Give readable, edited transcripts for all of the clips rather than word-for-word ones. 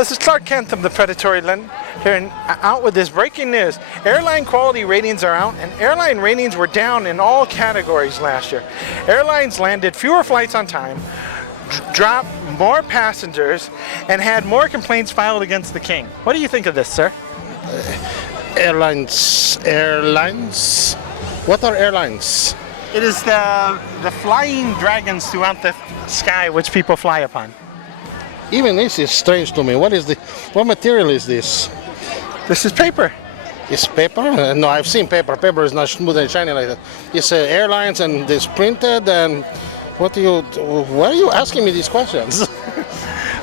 This is Clark Kent from the Predatory here out with this breaking news. Airline quality ratings are out, and airline ratings were down in all categories last year. Airlines landed fewer flights on time, dropped more passengers, and had more complaints filed against the king. What do you think of this, sir? Airlines? What are airlines? It is the flying dragons throughout the sky which people fly upon. Even this is strange to me. What material is this? This is paper. It's paper? No, I've seen paper. Paper is not smooth and shiny like that. It's airlines and it's printed and why are you asking me these questions?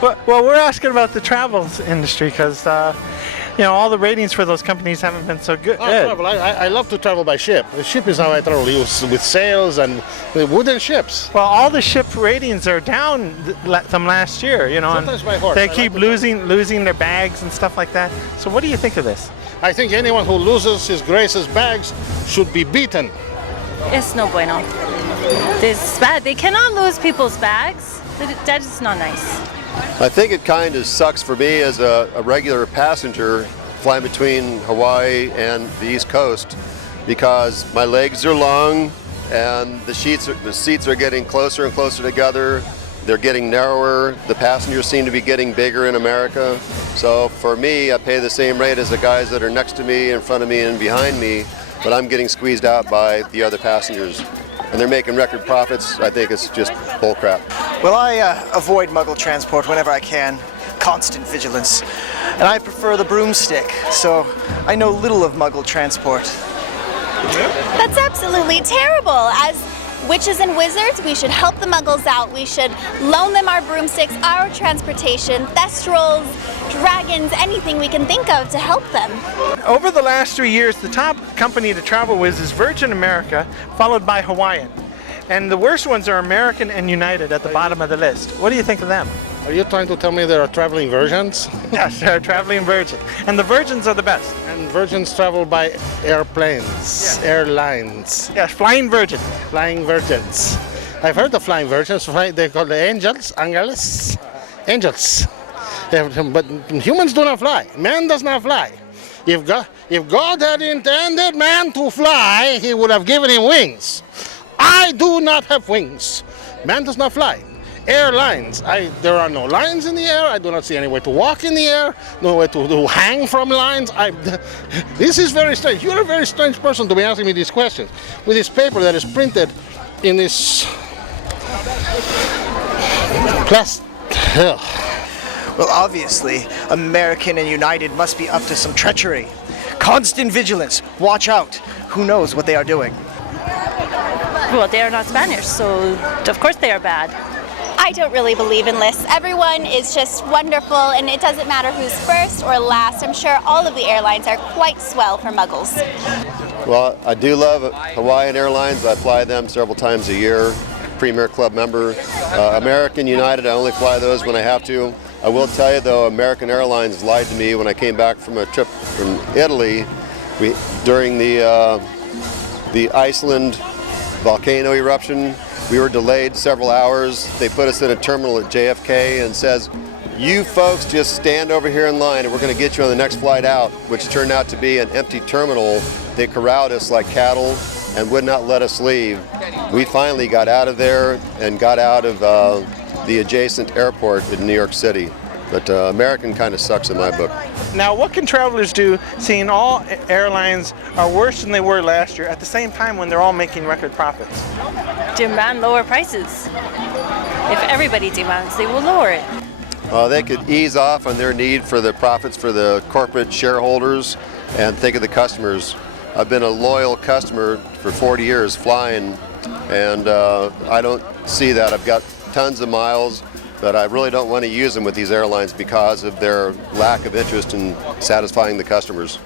Well, we're asking about the travel industry because all the ratings for those companies haven't been so good. I love to travel by ship. The ship is how I travel, with sails and with wooden ships. Well, all the ship ratings are down from last year, Sometimes by horse. They keep losing their bags and stuff like that. So what do you think of this? I think anyone who loses His Grace's bags should be beaten. It's no bueno. This is bad. They cannot lose people's bags. That is not nice. I think it kind of sucks for me as a regular passenger flying between Hawaii and the East Coast because my legs are long and the seats are getting closer and closer together. They're getting narrower. The passengers seem to be getting bigger in America. So for me, I pay the same rate as the guys that are next to me, in front of me, and behind me, but I'm getting squeezed out by the other passengers. And they're making record profits. I think it's just bull crap. Well, I avoid Muggle transport whenever I can. Constant vigilance. And I prefer the broomstick, so I know little of Muggle transport. That's absolutely terrible. As witches and wizards, we should help the Muggles out. We should loan them our broomsticks, our transportation, thestrals, dragons, anything we can think of to help them. Over the last 3 years, the top company to travel with is Virgin America, followed by Hawaiian. And the worst ones are American and United at the bottom of the list. What do you think of them? Are you trying to tell me there are traveling virgins? Yes, they're traveling Virgin. And the Virgins are the best. And Virgins travel by airplanes, Airlines. Yes, Flying Virgin. Flying Virgins. I've heard of Flying Virgins. They're called the angels. But humans do not fly. Man does not fly. If God had intended man to fly, he would have given him wings. I do not have wings. Man does not fly. Airlines. There are no lines in the air. I do not see any way to walk in the air. No way to hang from lines. This is very strange. You're a very strange person to be asking me these questions. With this paper that is printed in this plastic. Well, obviously, American and United must be up to some treachery. Constant vigilance. Watch out. Who knows what they are doing? Well, they are not Spanish, so of course they are bad. I don't really believe in lists. Everyone is just wonderful, and it doesn't matter who's first or last. I'm sure all of the airlines are quite swell for Muggles. Well, I do love Hawaiian Airlines. I fly them several times a year. Premier Club member. American United, I only fly those when I have to. I will tell you though, American Airlines lied to me when I came back from a trip from Italy. During the Iceland volcano eruption, we were delayed several hours. They put us in a terminal at JFK and says, you folks just stand over here in line and we're going to get you on the next flight out, which turned out to be an empty terminal. They corralled us like cattle and would not let us leave. We finally got out of there and got out of the adjacent airport in New York City. But American kind of sucks in my book. Now, what can travelers do seeing all airlines are worse than they were last year at the same time when they're all making record profits? Demand lower prices. If everybody demands, they will lower it. They could ease off on their need for the profits for the corporate shareholders and think of the customers. I've been a loyal customer for 40 years flying, and I don't see that. I've got tons of miles, but I really don't want to use them with these airlines because of their lack of interest in satisfying the customers.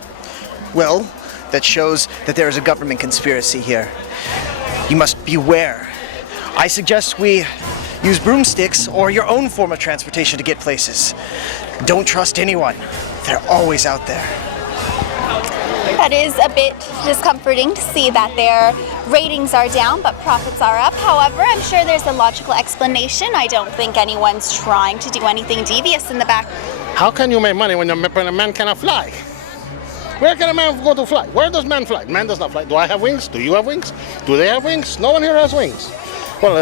Well, that shows that there is a government conspiracy here. You must beware. I suggest we use broomsticks or your own form of transportation to get places. Don't trust anyone. They're always out there. That is a bit discomforting to see that their ratings are down, but profits are up. However, I'm sure there's a logical explanation. I don't think anyone's trying to do anything devious in the back. How can you make money when a man cannot fly? Where can a man go to fly? Where does man fly? Man does not fly. Do I have wings? Do you have wings? Do they have wings? No one here has wings. Well,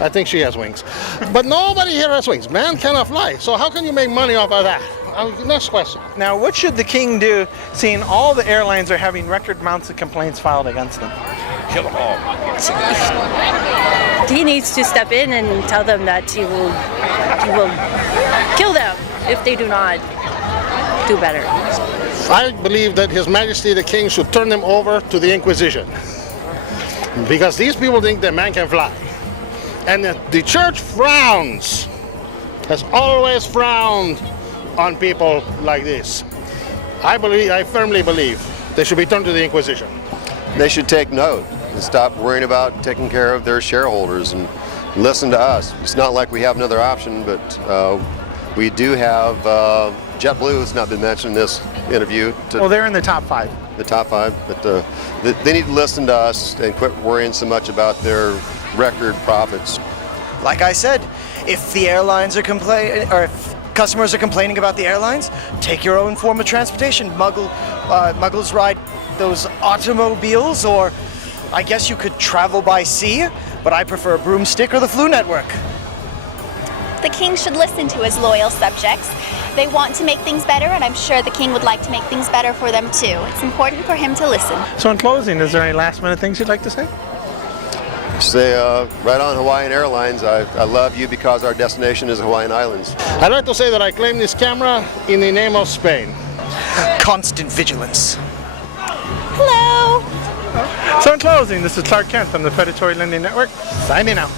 I think she has wings. But nobody here has wings. Man cannot fly. So how can you make money off of that? Next question. Now, what should the king do, seeing all the airlines are having record amounts of complaints filed against them? Kill them all. He needs to step in and tell them that he will kill them if they do not do better. I believe that His Majesty the King should turn them over to the Inquisition. Because these people think that man can fly. And the church frowns, has always frowned on people like this. I firmly believe they should be turned to the Inquisition. They should take note and stop worrying about taking care of their shareholders and listen to us. It's not like we have another option, but we do have JetBlue has not been mentioned in this interview. Well, they're in the top 5. The top 5, but they need to listen to us and quit worrying so much about their record profits. Like I said, if the airlines are complaining, or if customers are complaining about the airlines, take your own form of transportation. Muggles ride those automobiles, or I guess you could travel by sea, but I prefer a broomstick or the Flu Network. The king should listen to his loyal subjects. They want to make things better, and I'm sure the king would like to make things better for them too. It's important for him to listen. So in closing, is there any last minute things you'd like to say? Say, right on Hawaiian Airlines, I love you because our destination is Hawaiian Islands. I'd like to say that I claim this camera in the name of Spain. Constant vigilance. Hello! So in closing, this is Clark Kent from the Predatory Lending Network, signing out.